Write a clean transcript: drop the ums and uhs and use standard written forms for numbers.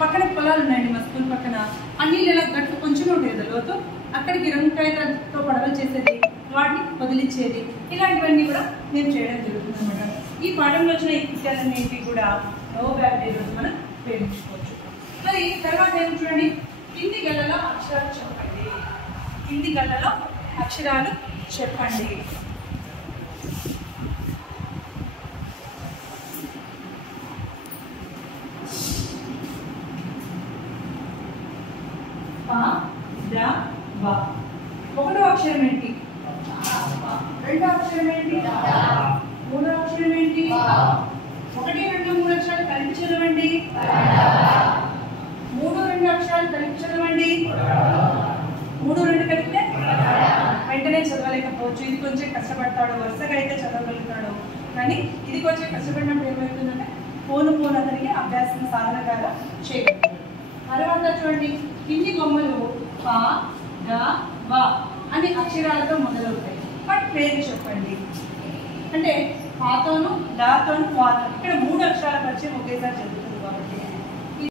పక్కన పొలాలు ఉన్నాయండి మా స్కూల్ పక్కన. ఆ నీళ్ళు ఎలా గట్టు కొంచెమే ఉంటాయి కదా లోతు, అక్కడికి రంగుకాయలతో పడవలు చేసేది, వాటిని వదిలించేది, ఇలాంటివన్నీ కూడా నేను చేయడం జరుగుతుంది అనమాట. ఈ పాఠంలో వచ్చిన ఈ విషయాలన్నింటినీ కూడా నో బ్యాడ్ రోజు మనం ఉపయోగించుకోవచ్చు. మరి తర్వాత ఏం చూడండి, కింది గళ్ళలో అక్షరాలు చెప్పండి. కింది గళ్ళలో అక్షరాలు చెప్పండి. ఒకటో అక్షరం ఏంటి? రెండో అక్షరం ఏంటి? మూడో అక్షరం ఏంటి? 1, 2, 3 అక్షరాలు కలిపి చదవండి. 3, 2 అక్షరాలు కలిపి చదవండి. 3, 2 కలిపితే వెంటనే చదవలేకపోవచ్చు. ఇది కొంచెం కష్టపడతాడు, వరుసగా అయితే చదవగలుగుతాడు. కానీ ఇది కొంచెం కష్టపడినప్పుడు ఏమవుతుందంటే పోను అతనికి అభ్యాసం సాధనగా చేయగలుగుతాడు. తర్వాత చూడండి, కింది బొమ్మలు ప, గ, వ అనే అక్షరాలతో మొదలవుతాయి. వాటి పేరు చెప్పండి. అంటే పాతోను, డాతోను, వాతో ఇక్కడ 3 అక్షరాల పరిచయం ఒకేసారి జరుగుతుంది.